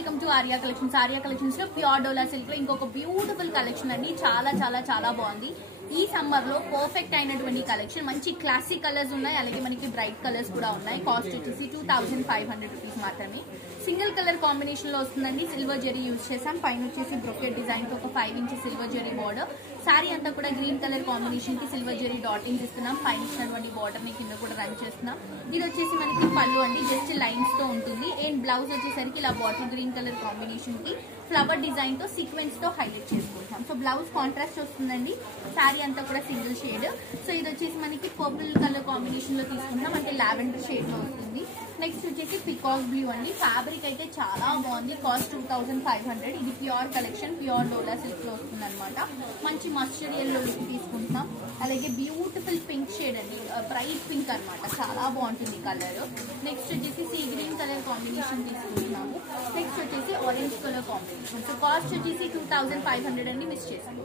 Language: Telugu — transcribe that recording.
Welcome to Arya collections. Arya collections లో ప్యూర్ డోలా సిల్క్ లో ఇంకొక బ్యూటిఫుల్ కలెక్షన్ అండి. చాలా చాలా చాలా బాగుంది. ఈ సమ్మర్ లో పర్ఫెక్ట్ అయినటువంటి కలెక్షన్. మంచి క్లాసిక్ కలర్స్ ఉన్నాయి, అలాగే మనకి బ్రైట్ కలర్స్ కూడా ఉన్నాయి. కాస్ట్ వచ్చేసి 2500 రూపీస్ మాత్రమే. సింగిల్ కలర్ కాంబినేషన్ లో వస్తుందండి. సిల్వర్ జెరీ యూజ్ చేసాం. పైన వచ్చేసి బ్రొకెట్ డిజైన్ తో ఒక 5 inches silver zari border. Sari అంతా కూడా గ్రీన్ కలర్ కాంబినేషన్ కి సిల్వర్ జెరీ డాటింగ్స్ ఇస్తున్నాం. పైన ఇచ్చినటువంటి బార్డర్ ని కింద కూడా రన్ చేస్తున్నాం. ఇది వచ్చేసి మనకి పళ్ళు అండి, జస్ట్ లైన్స్ తో ఉంటుంది. అండ్ బ్లౌజ్ వచ్చేసరికి ఇలా బాటిల్ గ్రీన్ కలర్ కాంబినేషన్ కి ఫ్లవర్ డిజైన్ తో సీక్వెన్స్ తో హైలైట్ చేసుకుంటాం. సో బ్లౌజ్ కాంట్రాస్ట్ వస్తుందండి. సారీ అంతా కూడా సింగిల్ షేడ్. సో ఇది వచ్చేసి మనకి పర్పుల్ కలర్ కాంబినేషన్ లో తీసుకుంటాం, అంటే లావెండర్ షేడ్ లో వస్తుంది. నెక్స్ట్ వచ్చేసి పికాక్ బ్లూ అండి. ఫ్యాబ్రిక్ అయితే చాలా బాగుంది. కాస్ట్ 2500. ఇది ప్యూర్ కలెక్షన్, ప్యూర్ డోలా సిల్క్ లో వస్తుంది అనమాట. మంచి మస్టర్డ్ ఎల్లో లుక్ తీసుకుంటున్నాం. అలాగే బ్యూటిఫుల్ పింక్ షేడ్ అండి, బ్రైట్ పింక్ అనమాట. చాలా బాగుంటుంది కలర్. నెక్స్ట్ వచ్చేసి సీ గ్రీన్ కలర్ కాంబినేషన్ తీసుకుంటున్నాము. నెక్స్ట్ వచ్చేసి orange colour combination. So cost వచ్చేసి 2500 అండి. మిస్ చేసుకోండి.